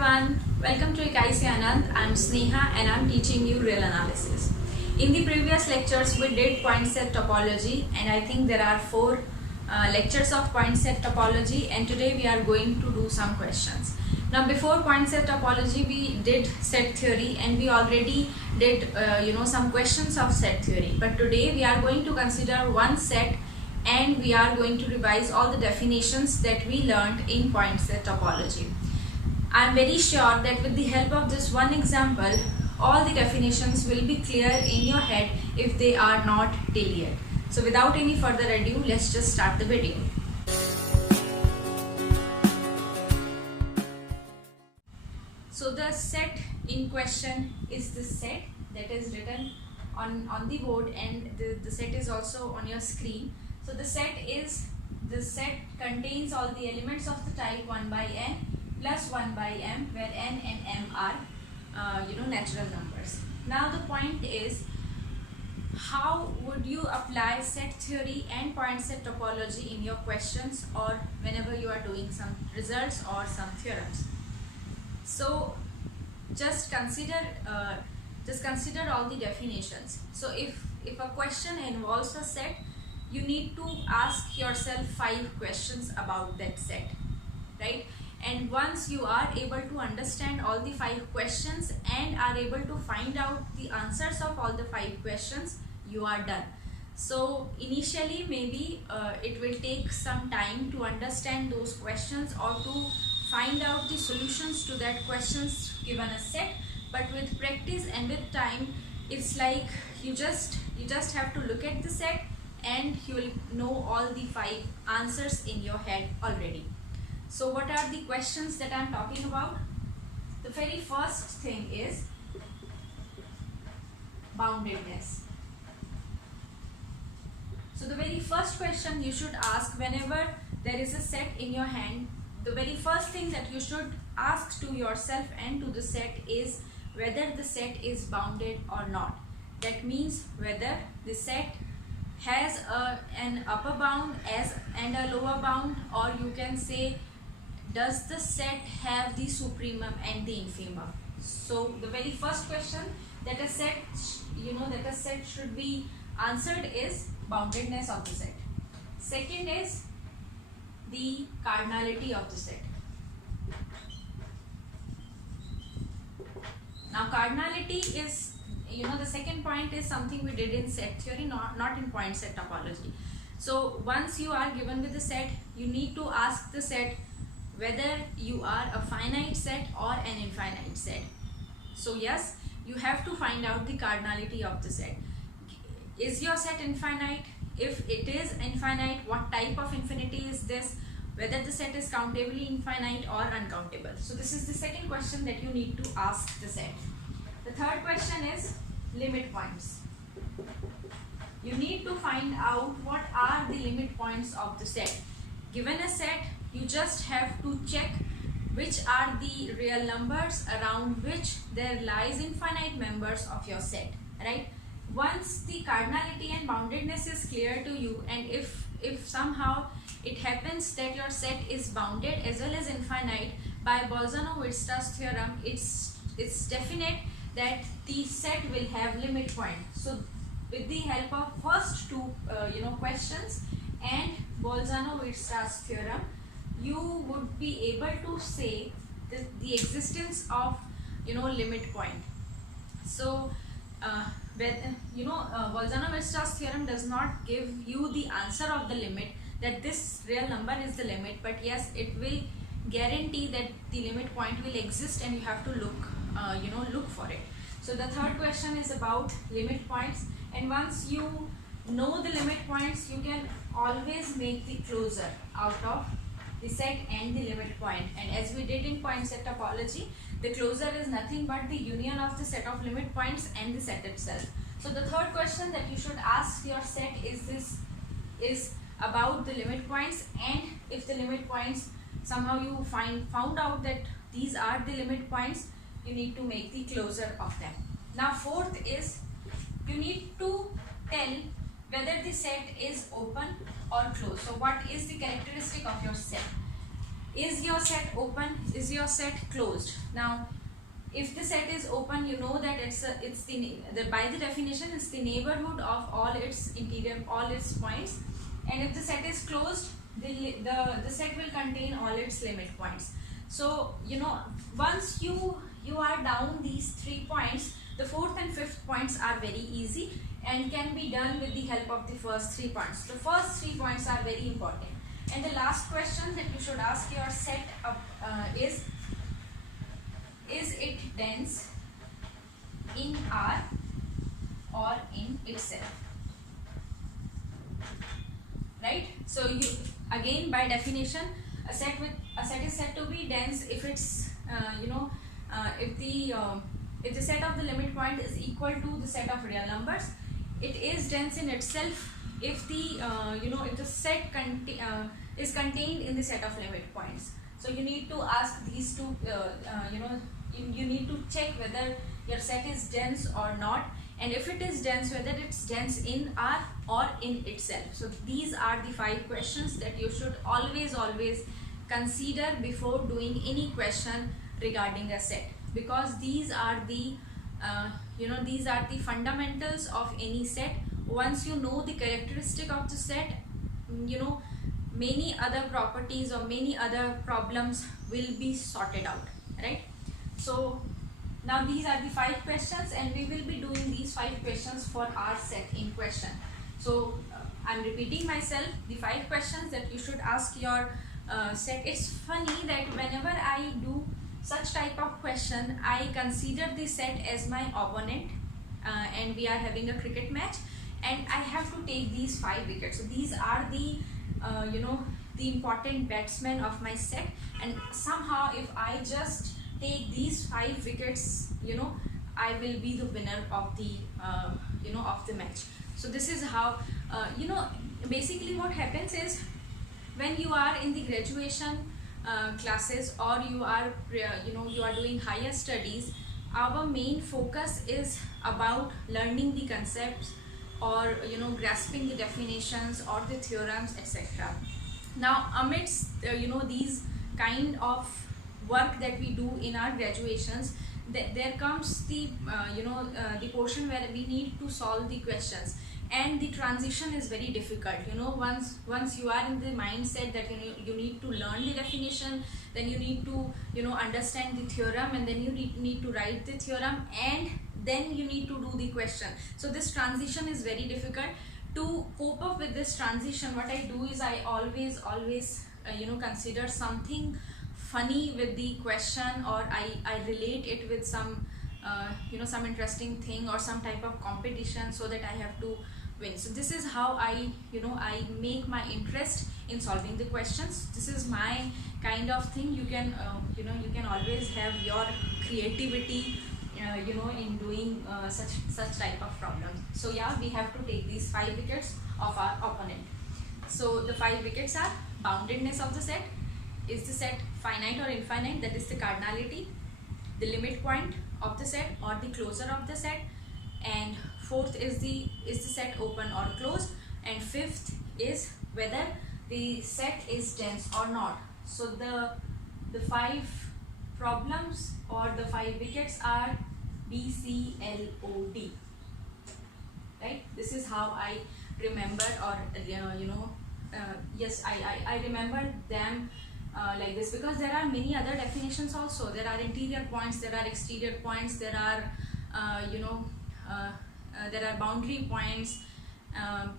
everyone, welcome to Ikai se Anand. I'm Sneha and I'm teaching you real analysis. In the previous lectures we did point set topology, and I think there are four lectures of point set topology, and today we are going to do some questions. Now before point set topology we did set theory and we already did some questions of set theory, but today we are going to consider one set and we are going to revise all the definitions that we learned in point set topology. I am very sure that with the help of this one example, all the definitions will be clear in your head if they are not till yet. So without any further ado, let's just start the video. So the set in question is the set that is written on the board, and the set is also on your screen. So the set contains all the elements of the type 1 by n plus 1 by m, where n and m are natural numbers. Now the point is, how would you apply set theory and point set topology in your questions or whenever you are doing some results or some theorems? So just consider all the definitions. So if a question involves a set, you need to ask yourself 5 questions about that set, right? And once you are able to understand all the 5 questions and are able to find out the answers of all the 5 questions, you are done. So initially maybe it will take some time to understand those questions or to find out the solutions to that questions given a set, but with practice and with time, it's like you just have to look at the set and you will know all the 5 answers in your head already. So what are the questions that I'm talking about? The very first thing is boundedness. So the very first question you should ask whenever there is a set in your hand, the very first thing that you should ask to yourself and to the set is whether the set is bounded or not. That means whether the set has an upper bound and a lower bound, or you can say, does the set have the supremum and the infimum? So the very first question that a set should be answered is boundedness of the set. Second is the cardinality of the set. Now cardinality is, the second point is something we did in set theory, not in point set topology. So once you are given with the set, you need to ask the set whether you are a finite set or an infinite set. So yes, you have to find out the cardinality of the set. Is your set infinite? If it is infinite, what type of infinity is this? Whether the set is countably infinite or uncountable. So this is the second question that you need to ask the set. The third question is limit points. You need to find out what are the limit points of the set. Given a set, you just have to check which are the real numbers around which there lies infinite members of your set, right? Once the cardinality and boundedness is clear to you, and if somehow it happens that your set is bounded as well as infinite, by Bolzano-Weierstrass theorem, it's definite that the set will have limit point. So with the help of first 2 questions and Bolzano-Weierstrass theorem, you would be able to say the existence of limit point. So Bolzano-Weierstrass theorem does not give you the answer of the limit, that this real number is the limit, but yes, it will guarantee that the limit point will exist and you have to look for it. So the third question is about limit points, and once you know the limit points, you can always make the closure out of the set and the limit point. And as we did in point set topology, the closure is nothing but the union of the set of limit points and the set itself. So the third question that you should ask your set is about the limit points, and if the limit points somehow you found out that these are the limit points, you need to make the closure of them. Now fourth is, you need to tell whether the set is open or closed. So what is the characteristic of your set? is your set open, is your set closed? Now if the set is open, you know that it's the by the definition it's the neighborhood of all its interior, all its points. And if the set is closed, the set will contain all its limit points. So you know, once you are down these 3 points, the 4th and 5th points are very easy and can be done with the help of the first 3 points. The first 3 points are very important. And the last question that you should ask your set is it dense in R or in itself? Right? So you, again, by definition, a set is said to be dense if it's if the set of the limit point is equal to the set of real numbers. It is dense in itself if the if the set is contained in the set of limit points. So you need to ask these two, you need to check whether your set is dense or not, and if it is dense, whether it's dense in R or in itself. So these are the 5 questions that you should always consider before doing any question regarding a set, because these are the these are the fundamentals of any set. Once you know the characteristic of the set, you know, many other properties or many other problems will be sorted out, right? So now these are the 5 questions, and we will be doing these 5 questions for our set in question. So I'm repeating myself, the 5 questions that you should ask your set. It's funny that whenever I do such type of question, I consider the set as my opponent, and we are having a cricket match, and I have to take these 5 wickets. So these are the the important batsmen of my set, and somehow if I just take these 5 wickets, you know, I will be the winner of the of the match. So this is how basically what happens is, when you are in the graduation classes, or you are you are doing higher studies, our main focus is about learning the concepts, or grasping the definitions or the theorems, etc. Now amidst these kind of work that we do in our graduations, there comes the the portion where we need to solve the questions, and the transition is very difficult. Once you are in the mindset that you need to learn the definition, then you need to understand the theorem, and then you need to write the theorem, and then you need to do the question. So this transition is very difficult. To cope up with this transition, what I do is I always consider something funny with the question, or I relate it with some some interesting thing or some type of competition, so that I have to win. So this is how I make my interest in solving the questions. This is my kind of thing. You can you can always have your creativity in doing such type of problems. So yeah, we have to take these 5 wickets of our opponent. So the 5 wickets are: boundedness of the set. Is the set finite or infinite? That is the cardinality. The limit point of the set, or the closure of the set. And 4th is the set open or closed. And 5th is whether the set is dense or not. So the 5 problems or the 5 wickets are B, C, L, O, D. Right? This is how I remember, or yes, I remember them like this, because there are many other definitions also. There are interior points, there are exterior points, there are there are boundary points,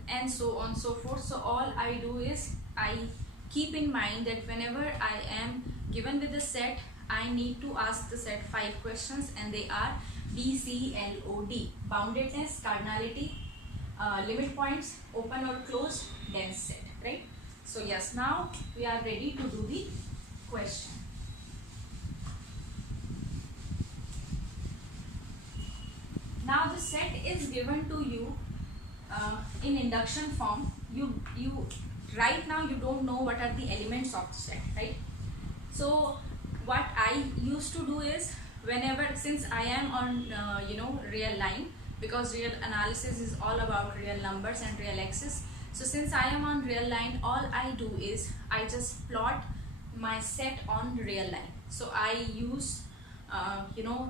and so on so forth. So all I do is I keep in mind that whenever I am given with a set, I need to ask the set 5 questions, and they are B, C, L, O, D. Boundedness, cardinality, limit points, open or closed, dense set, right? So yes, now we are ready to do the question. Now the set is given to you in induction form. You right now you don't know what are the elements of the set, right? So what I used to do is, whenever, since I am on real line, because real analysis is all about real numbers and real axis. So since I am on real line, all I do is I just plot my set on real line. So I use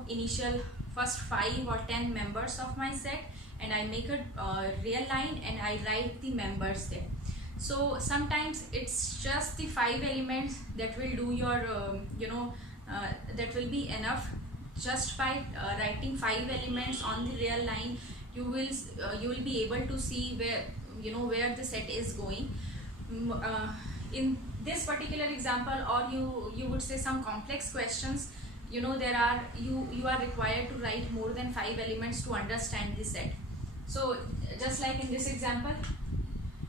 initial first 5 or 10 members of my set, and I make a real line and I write the members there. So sometimes it's just the 5 elements that will do your that will be enough. Just by writing 5 elements on the real line, you will be able to see where the set is going. In this particular example, or you would say some complex questions, you are required to write more than 5 elements to understand the set. So just like in this example,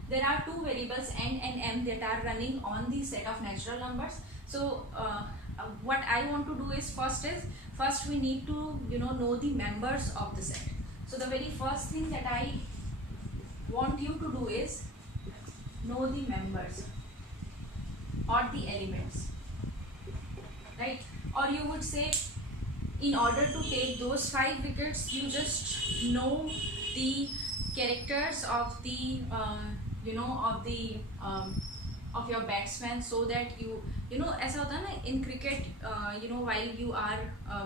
there are 2 variables n and m that are running on the set of natural numbers. So what I want to do is first we need to know the members of the set. So the very first thing that I want you to do is know the members or the elements, right? Or you would say, in order to take those 5 wickets, you just know the characters of the of your batsman, so that ऐसा होता है ना in cricket, while you are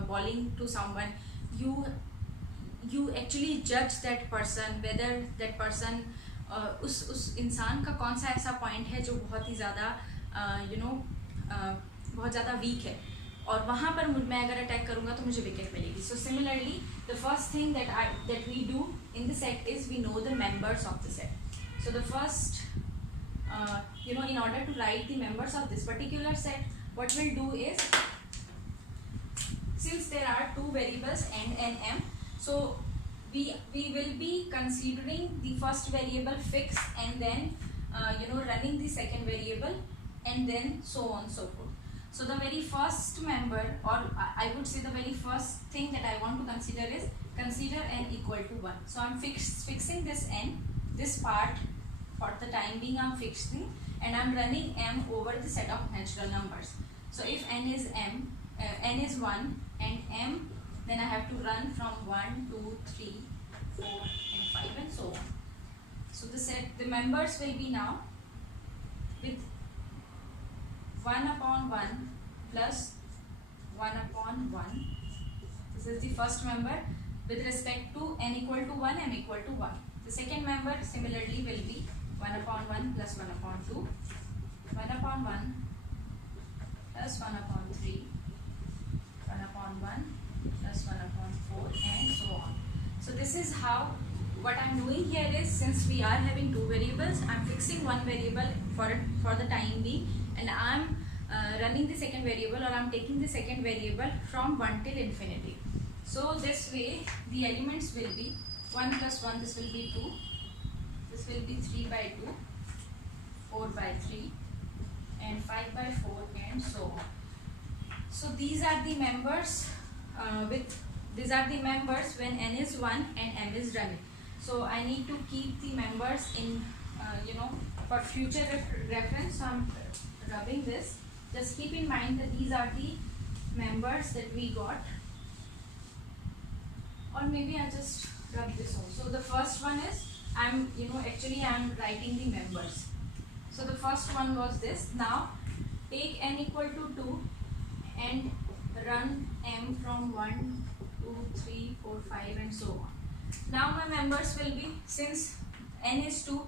bowling to someone, you actually judge that person, whether that person उस इंसान का कौन सा ऐसा पॉइंट है जो बहुत ही ज़्यादा बहुत ज़्यादा वीक है, और वहाँ पर मैं अगर अटैक करूँगा तो मुझे विकेट मिलेगी. So similarly the first thing that we do in the set is we know the members of the set. So the first in order to write the members of this particular set, what we'll do is, since there are 2 variables n and m, so we will be considering the first variable fixed, and then running the second variable, and then so on so forth. So the very first member, or I would say the very first thing that I want to consider is consider n equal to 1. So I'm fixing this n, this part for the time being I'm fixing, and I'm running m over the set of natural numbers. So if n is 1 and m, then I have to run from 1, 2, 3, 4 and 5 and so on. So the members will be now with 1 upon 1 plus 1 upon 1. This is the first member with respect to n equal to 1, m equal to 1. The second member similarly will be 1 upon 1 plus 1 upon 2, 1 upon 1 plus 1 upon 3, 1 upon 1 plus 1 upon 4 and so on. So this is how, what I'm doing here is, since we are having 2 variables, I'm fixing one variable for the time being, and I'm running the second variable, or I'm taking the second variable from 1 till infinity. So this way the elements will be 1 plus 1, this will be 2, this will be 3 by 2, 4 by 3 and 5 by 4 and so on. So these are the members when n is 1 and m is running. So I need to keep the members in for future reference. So I'm rubbing this. Just keep in mind that these are the members that we got, or maybe I'll just rub this also. The first one is, I'm writing the members. So the first one was this. Now take n equal to 2 and run m from 1, 2, 3, 4, 5 and so on. Now my members will be, since n is 2,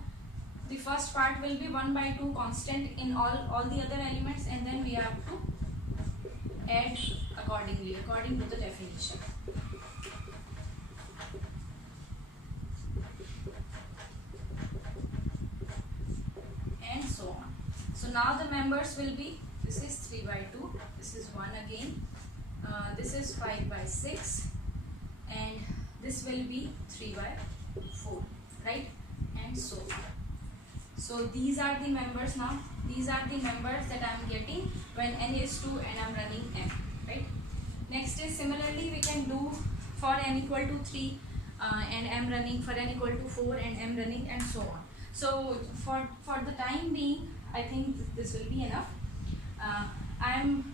the first part will be 1 by 2 constant in all the other elements, and then we have to add accordingly, according to the definition. And so on. So now the members will be, this is 3 by 2, this is 1 again, this is 5 by 6, and this will be 3 by 4, right? And so on. So these are the members now. These are the members that I am getting when n is 2 and I am running m, right? Next is, similarly we can do for n equal to 3 and m running, for n equal to 4 and m running, and so on. So for the time being, I think this will be enough. I'm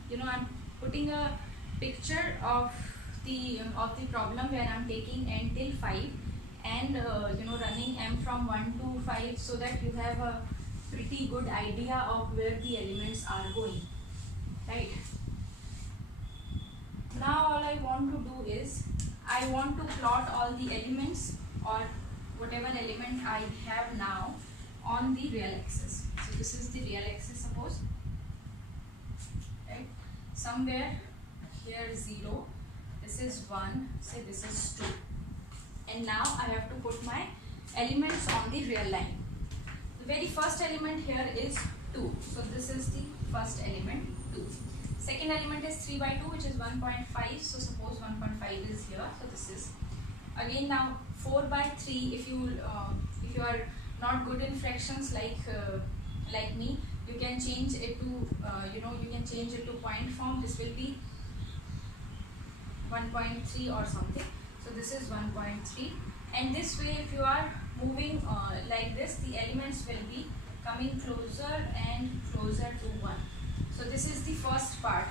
putting a picture of the problem where I'm taking n till 5 and running m from 1 to 5, so that you have a pretty good idea of where the elements are going. right? Now all I want to do is I want to plot all the elements or whatever element I have now on the real axis. So this is the real axis, suppose, right? Somewhere here 0, this is 1, say this is 2, and now I have to put my elements on the real line. The very first element here is 2, so this is the first element, 2. Second element is 3 by 2, which is 1.5, so suppose 1.5 is here, so this is again now 4 by 3. If you are not good in fractions like me, you can change it to you can change it to point form. This will be 1.3 or something, so this is 1.3, and this way if you are moving like this, the elements will be coming closer and closer to 1. So this is the first part.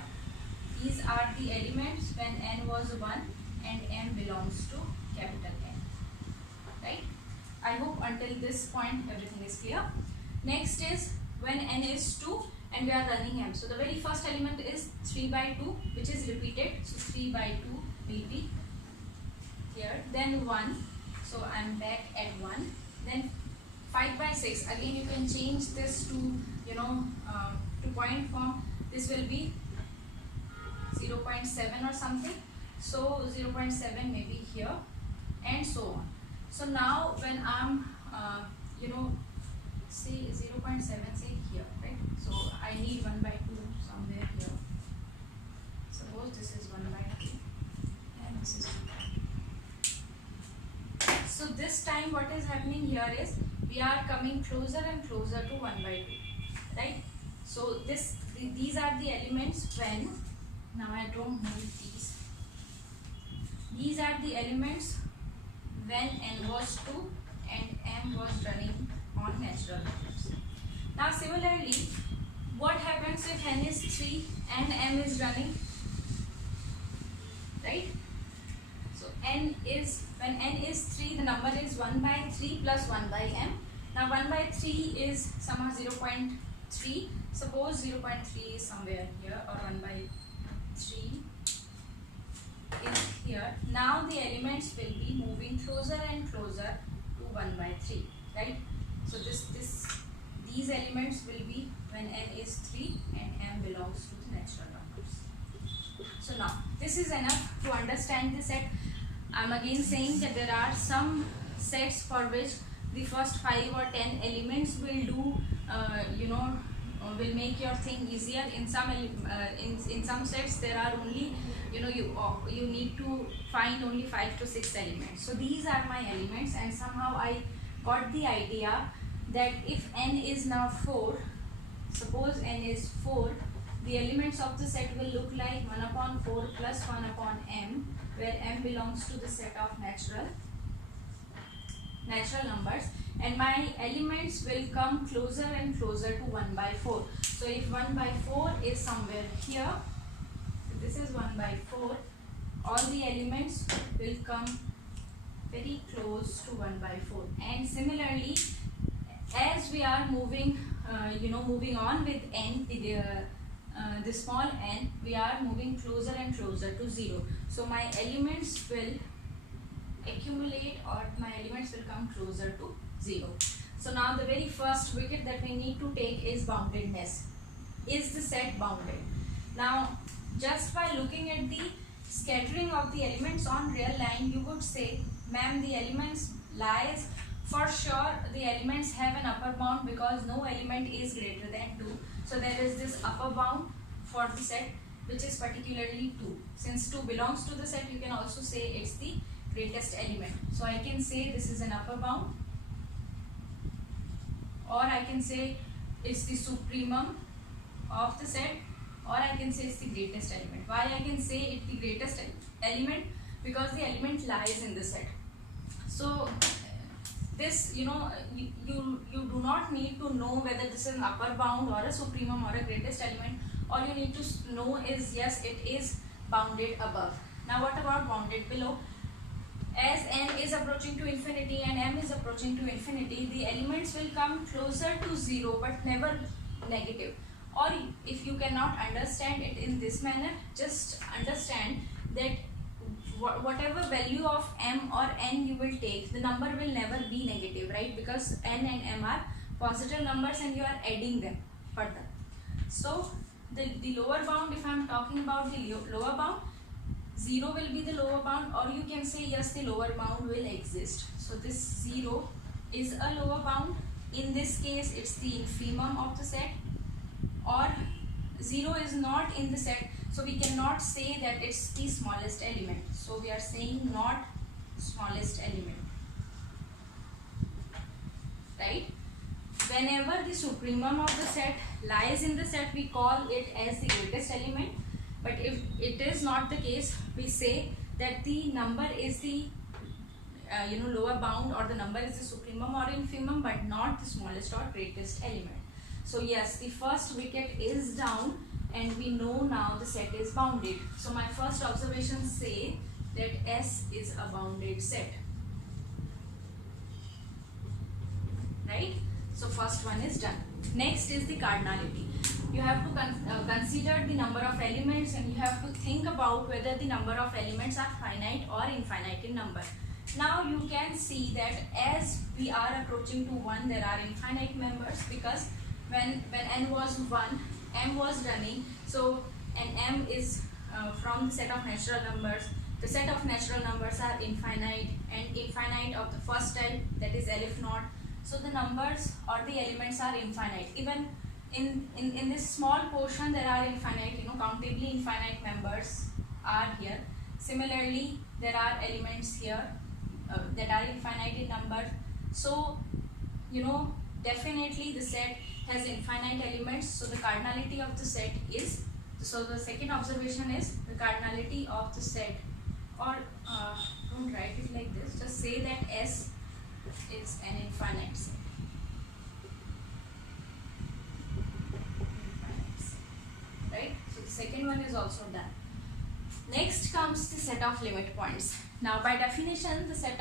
These are the elements when n was 1 and m belongs to capital N, right? I hope until this point everything is clear. Next is when n is 2 and we are running m. So the very first element is 3 by 2, which is repeated. So 3 by 2 will be here. Then 1. So I am back at 1. Then 5 by 6. Again you can change this to to point form. This will be 0.7 or something. So 0.7 may be here, and so on. So now when I'm say 0.7, say here, right? So I need 1 by 2 somewhere here. Suppose this is 1 by 2 and this is 2 by 2. So this time what is happening here is we are coming closer and closer to 1 by 2, right? So these are the elements when, now I don't move these. These are the elements when n was 2 and m was running on natural numbers. Now similarly, what happens if n is 3 and m is running, right? So when n is 3, the number is 1 by 3 plus 1 by m. Now 1 by 3 is somehow 0.3. Suppose 0.3 is somewhere here, or 1 by 3 is here. Now the elements will be moving closer and closer to 1 by 3, right? So these elements will be when n is 3 and m belongs to the natural numbers. So now this is enough to understand the set. I am again saying that there are some sets for which the first 5 or 10 elements will do will make your thing easier. In some sets there are only you need to find only 5 to 6 elements. So these are my elements, and somehow I got the idea that if n is now 4, suppose n is 4, the elements of the set will look like 1 upon 4 plus 1 upon m, where m belongs to the set of natural numbers, and my elements will come closer and closer to 1 by 4. So if 1 by 4 is somewhere here, so this is 1 by 4, all the elements will come very close to 1 by 4. And similarly, as we are moving on with n, the small n, we are moving closer and closer to 0. So my elements will accumulate, or my elements will come closer to 0. So now the very first wicket that we need to take is boundedness. Is the set bounded? Now just by looking at the scattering of the elements on real line, you could say, ma'am, the elements lies, for sure the elements have an upper bound because no element is greater than 2. So there is this upper bound for the set, which is particularly 2. Since 2 belongs to the set, you can also say it's the greatest element. So I can say this is an upper bound, or I can say it's the supremum of the set, or I can say it's the greatest element. Why I can say it's the greatest element? Because the element lies in the set. So this, you do not need to know whether this is an upper bound or a supremum or a greatest element. All you need to know is, yes, it is bounded above. Now what about bounded below? As n is approaching to infinity and m is approaching to infinity, the elements will come closer to 0 but never negative. Or if you cannot understand it in this manner, just understand that whatever value of m or n you will take, the number will never be negative, right? Because n and m are positive numbers and you are adding them further. So the lower bound, if I am talking about the lower bound, 0 will be the lower bound, or you can say yes, the lower bound will exist. So this 0 is a lower bound. In this case, it's the infimum of the set, or 0 is not in the set, so we cannot say that it's the smallest element. So we are saying not smallest element, right? Whenever the supremum of the set lies in the set, we call it as the greatest element. But if it is not the case, we say that the number is the lower bound, or the number is the supremum or infimum, but not the smallest or greatest element. So yes, the first wicket is down, and we know now the set is bounded. So my first observation say that S is a bounded set, right? So first one is done. Next is the cardinality. You have to consider the number of elements, and you have to think about whether the number of elements are finite or infinite in number. Now you can see that as we are approaching to 1, there are infinite members, because when n was 1, m was running. So and m is from the set of natural numbers. The set of natural numbers are infinite, and infinite of the first type, that is elif naught. So the numbers or the elements are infinite. Even in this small portion there are infinite, countably infinite members are here. Similarly, there are elements here that are infinite in number. So definitely the set has infinite elements. So the cardinality of the set is, so the second observation is the cardinality of the set, or don't write it like this, just say that S is an infinite set. Right? So the second one is also done. Next comes the set of limit points. Now by definition, the set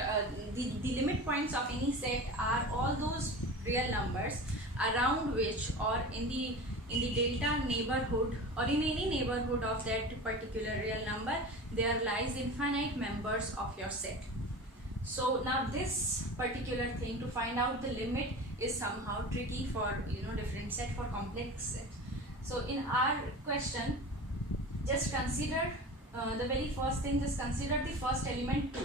the limit points of any set are all those real numbers around which, or in the delta neighborhood, or in any neighborhood of that particular real number, there lies infinite members of your set. So now this particular thing, to find out the limit, is somehow tricky for different set, for complex set. So in our question, just consider the very first thing, just consider the first element 2.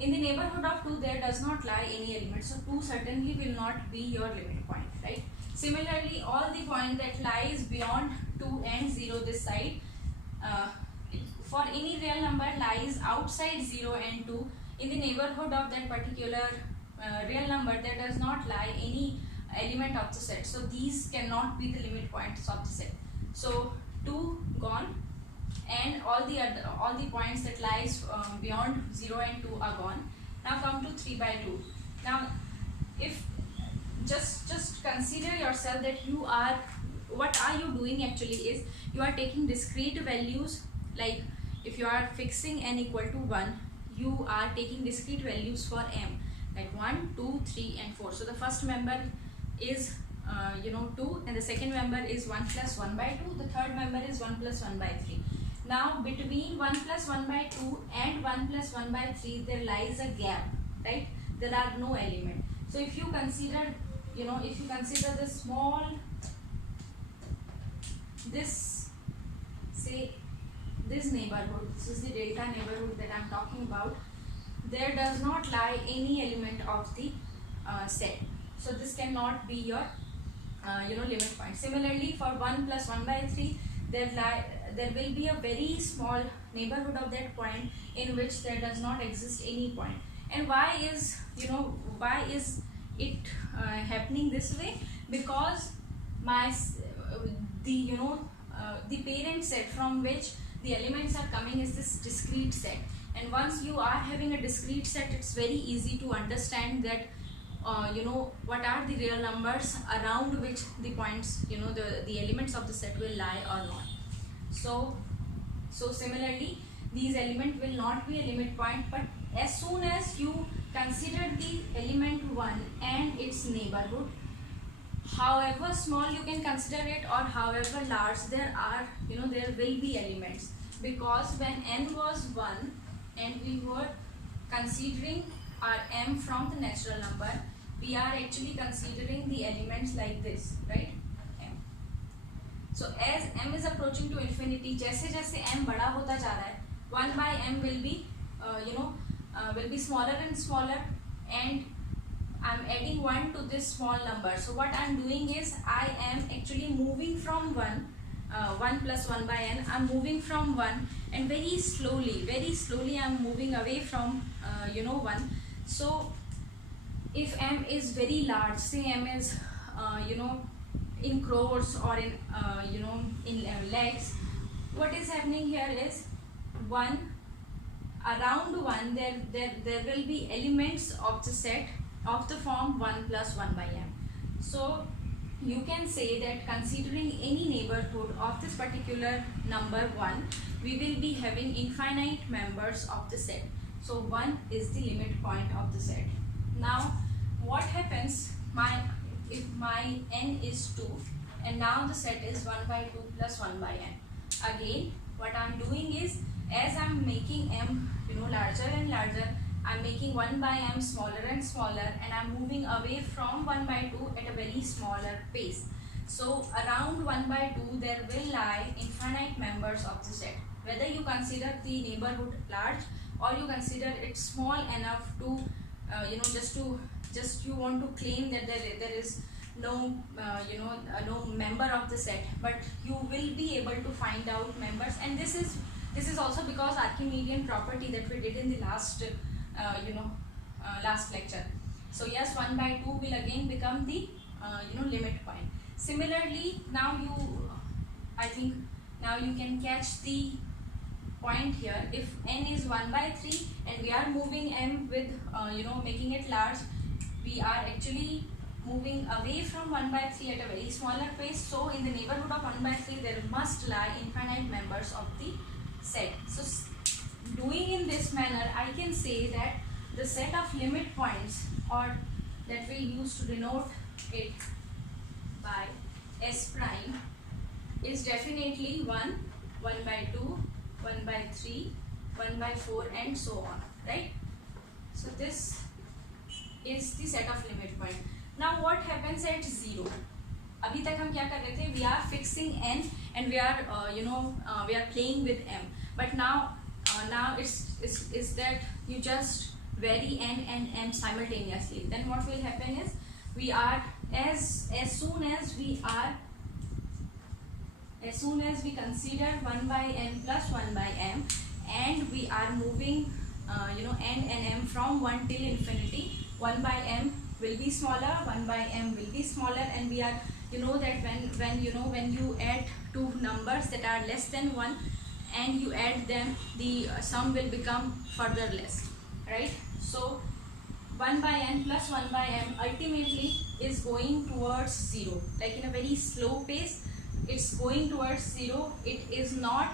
In the neighborhood of 2, there does not lie any element, so 2 certainly will not be your limit point, right? Similarly, all the point that lies beyond 2 and 0 this side, for any real number lies outside 0 and 2, in the neighborhood of that particular real number, there does not lie any element of the set. So these cannot be the limit points of the set. So 2 gone, and all the points that lies beyond 0 and 2 are gone. Now come to 3 by 2. Now if just consider yourself that what are you doing actually is, you are taking discrete values. Like if you are fixing n equal to 1, you are taking discrete values for m, like 1, 2, 3 and 4. So the first member is 2, and the second member is 1 plus 1 by 2, the third member is 1 plus 1 by 3. Now between 1 plus 1 by 2 and 1 plus 1 by 3, there lies a gap, right? There are no element. So if you consider the small, this neighborhood, this is the delta neighborhood that I am talking about, there does not lie any element of the set. So this cannot be your limit point. Similarly, for 1 plus 1 by 3, there will be a very small neighborhood of that point in which there does not exist any point. And why is it happening this way? Because the parent set from which the elements are coming is this discrete set, and once you are having a discrete set, it's very easy to understand that what are the real numbers around which the points, the elements of the set will lie or not. So similarly, these elements will not be a limit point, but as soon as you consider the element 1 and its neighborhood, however small you can consider it or however large, there are, there will be elements, because when n was 1 and we were considering our m from the natural number, we are actually considering the elements like this, right? M. So as m is approaching to infinity, जैसे जैसे m बड़ा होता जा रहा है, 1 by m will be will be smaller and smaller, and I'm adding 1 to this small number. So what I'm doing is I am actually moving from 1, 1 plus 1 by n, I'm moving from 1 and very slowly I'm moving away from 1. So if m is very large, say m is in crores or in in lakhs, what is happening here is 1, around 1 there will be elements of the set of the form 1 plus 1 by m. So you can say that considering any neighborhood of this particular number 1, we will be having infinite members of the set. So 1 is the limit point of the set. Now what happens if my n is 2 and now the set is 1 by 2 plus 1 by n. Again what I am doing is, as I am making m larger and larger, I am making 1 by m smaller and smaller, and I am moving away from 1 by 2 at a very smaller pace. So around 1 by 2 there will lie infinite members of the set. Whether you consider the neighborhood large or you consider it small enough to just you want to claim that there is no no member of the set, but you will be able to find out members. And this is also because Archimedean property that we did in the last last lecture. So yes, 1 by 2 will again become the limit point. Similarly, now I think now you can catch the point here. If n is 1 by 3 and we are moving m with making it large, we are actually moving away from 1 by 3 at a very smaller pace. So in the neighborhood of 1 by 3 there must lie infinite members of the set. So doing in this manner, I can say that the set of limit points, or that we use to denote it by S prime, is definitely 1, 1 by 2, 1 by 3, 1 by 4 and so on, right? So this is the set of limit point. Now what happens at 0? अभी तक हम क्या कर रहे थे? We are fixing n and we are we are playing with m. But now it's that you just vary n and m simultaneously. Then what will happen is, we are as soon as we consider 1 by n plus 1 by m, and we are moving n and m from 1 till infinity, 1 by m will be smaller, 1 by m will be smaller, and we are that when you add two numbers that are less than 1 and you add them, the sum will become further less, right? So 1 by n plus 1 by m ultimately is going towards 0, like in a very slow pace. It's going towards 0. It is not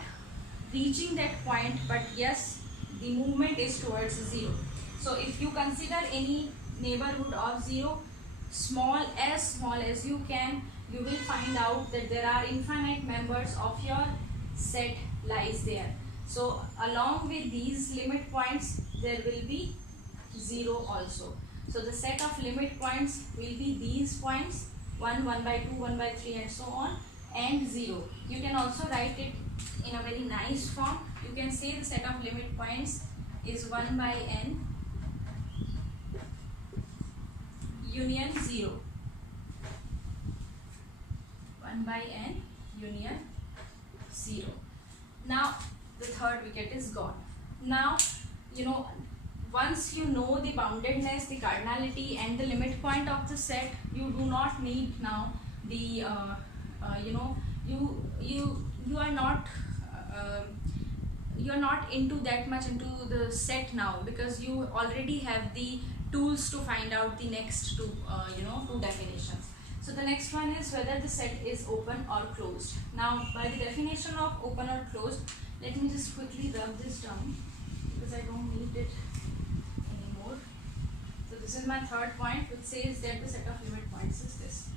reaching that point, but yes, the movement is towards 0. So if you consider any neighborhood of 0, small as you can, you will find out that there are infinite members of your set lies there. So along with these limit points, there will be 0 also. So the set of limit points will be these points, 1, 1 by 2, 1 by 3 and so on, and 0. You can also write it in a very nice form. You can say the set of limit points is 1 by n union 0. 1 by n union 0. Now the third wicket is gone. Now once you know the boundedness, the cardinality and the limit point of the set, you do not need now the you are not into that much into the set now, because you already have the tools to find out the next two two definitions. So the next one is whether the set is open or closed. Now by the definition of open or closed, let me just quickly rub this down because I don't need it anymore. So this is my third point, which says that the set of limit points is this.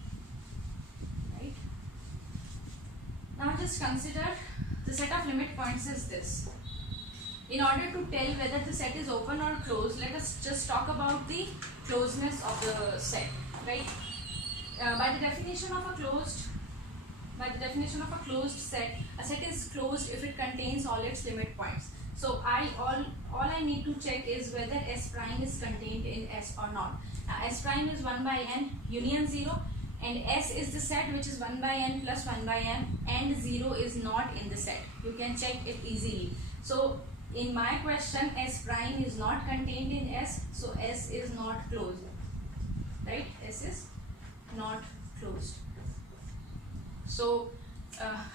Now just consider the set of limit points is this. In order to tell whether the set is open or closed, let us just talk about the closeness of the set, right? By the definition of a closed set, a set is closed if it contains all its limit points. So all I need to check is whether S prime is contained in S or not. S prime is 1 by n union 0, and S is the set which is 1 by n plus 1 by n, and 0 is not in the set. You can check it easily. So in my question, S prime is not contained in S, so S is not closed, right? S is not closed. So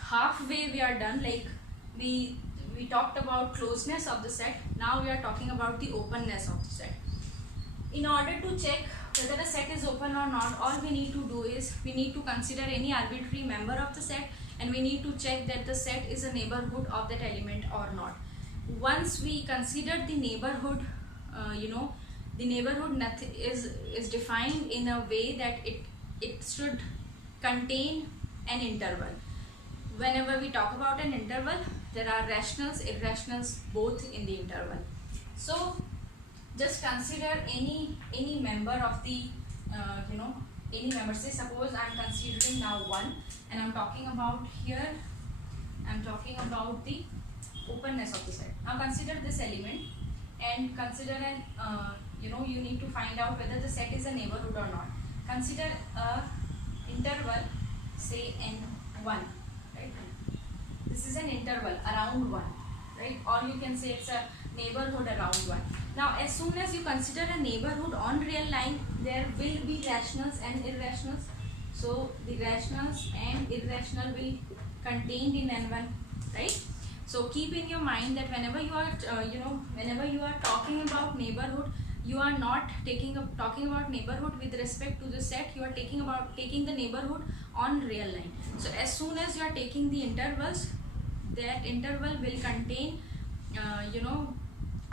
halfway we are done. Like we talked about closeness of the set. Now we are talking about the openness of the set. In order to check whether a set is open or not, all we need to do is we need to consider any arbitrary member of the set, and we need to check that the set is a neighborhood of that element or not. Once we consider the neighborhood, the neighborhood is defined in a way that it should contain an interval. Whenever we talk about an interval, there are rationals, irrationals both in the interval. So just consider any member of the any member. Say suppose I am considering now 1, and I am talking about here, I am talking about the openness of the set. Now consider this element and consider an you need to find out whether the set is a neighborhood or not. Consider a interval, say n1, right? This is an interval around 1, right? Or you can say it's a neighborhood around 1. Now as soon as you consider a neighborhood on real line, there will be rationals and irrationals. So the rationals and irrational will contained in n1, right? So keep in your mind that whenever you are whenever you are talking about neighborhood, you are not talking about neighborhood with respect to the set. You are taking the neighborhood on real line. So as soon as you are taking the intervals, that interval will contain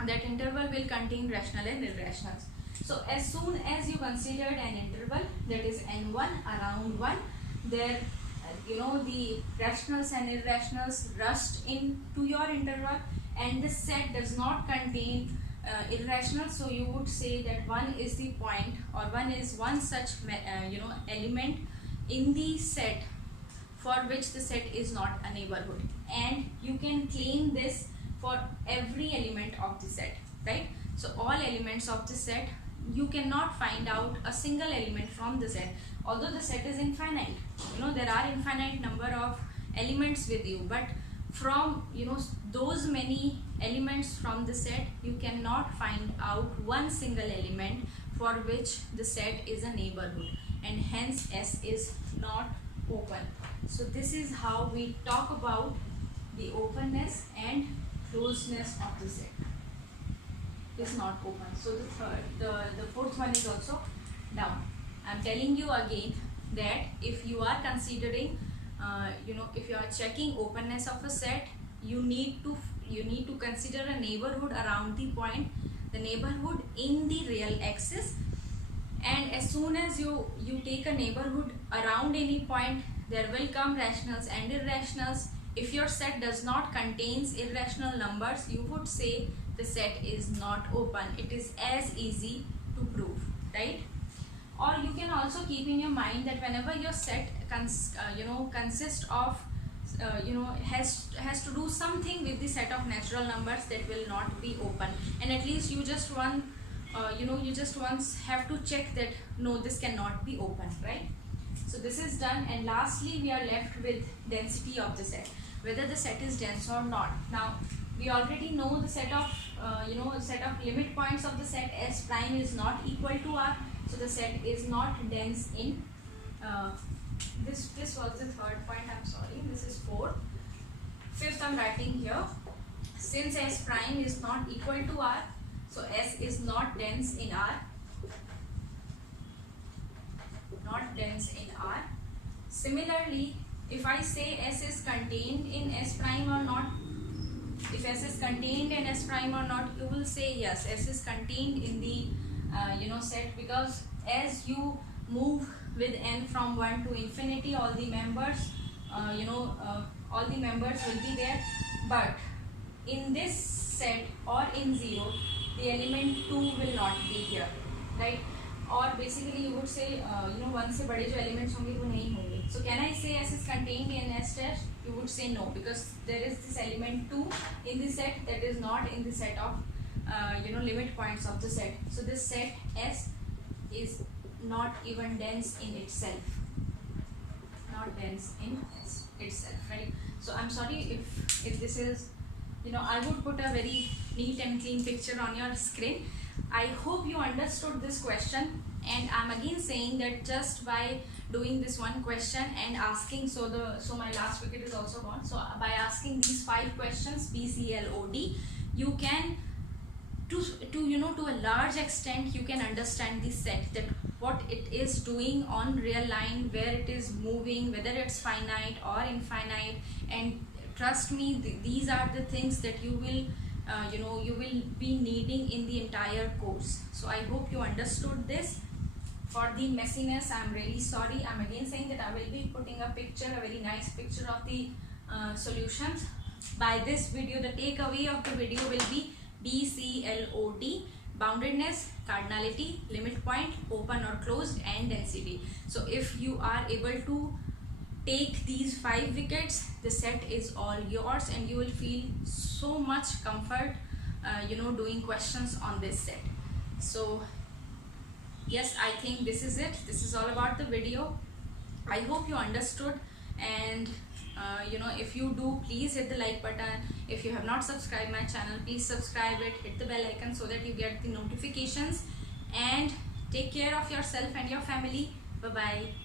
that interval will contain rational and irrationals. So as soon as you considered an interval that is n1 around 1, there the rationals and irrationals rushed into your interval, and the set does not contain irrational. So you would say that 1 is the point, or 1 is one such element in the set for which the set is not a neighborhood, and you can claim this for every element of the set, right? So all elements of the set, you cannot find out a single element from the set. Although the set is infinite, there are infinite number of elements with you, but from those many elements from the set, you cannot find out one single element for which the set is a neighborhood, and hence S is not open. So this is how we talk about the openness and closeness of the set. Is not open. So the fourth one is also down. I'm telling you again that if you are considering if you are checking openness of a set, you need to consider a neighborhood around the point, the neighborhood in the real axis, and as soon as you take a neighborhood around any point, there will come rationals and irrationals. If your set does not contains irrational numbers, you would say the set is not open. It is as easy to prove, right? Or you can also keep in your mind that whenever your set consists of has to do something with the set of natural numbers, that will not be open, and at least you just once have to check that no, this cannot be open, right? So this is done, and lastly we are left with density of the set, whether the set is dense or not. Now we already know the set of set of limit points of the set S prime is not equal to R, so the set is not dense in this was the third point, I'm sorry, this is fourth. Fifth I'm writing here, since S prime is not equal to R, so S is not dense in R, not dense in R. Similarly, if I say S is contained in S prime or not, if S is contained in S prime or not, you will say yes, S is contained in the set, because as you move with n from 1 to infinity, all the members all the members will be there, but in this set or in 0 the element 2 will not be here, right? Or basically you would say 1 से बड़े जो elements होंगे वो नहीं होंगे. So can I say S is contained in S dash? You would say no, because there is this element 2 in the set that is not in the set of limit points of the set. So this set S is not even dense in itself, not dense in itself, right? So I'm sorry if this is, I would put a very neat and clean picture on your screen. I hope you understood this question, and I'm again saying that just by doing this one question and asking, so my last wicket is also gone. So by asking these 5 questions, B, C, L, O, D, you can to a large extent you can understand the set, that what it is doing on real line, where it is moving, whether it's finite or infinite. And trust me, these are the things that you will you will be needing in the entire course. So I hope you understood this. For the messiness, I'm really sorry. I'm again saying that I will be putting a picture, a very nice picture of the solutions. By this video, the takeaway of the video will be BCLOD, boundedness, cardinality, limit point, open or closed, and density. So if you are able to take these 5 wickets, the set is all yours, and you will feel so much comfort doing questions on this set. So yes, I think this is it. This is all about the video. I hope you understood, and if you do, please hit the like button. If you have not subscribed my channel, please subscribe it, hit the bell icon so that you get the notifications, and take care of yourself and your family. Bye bye.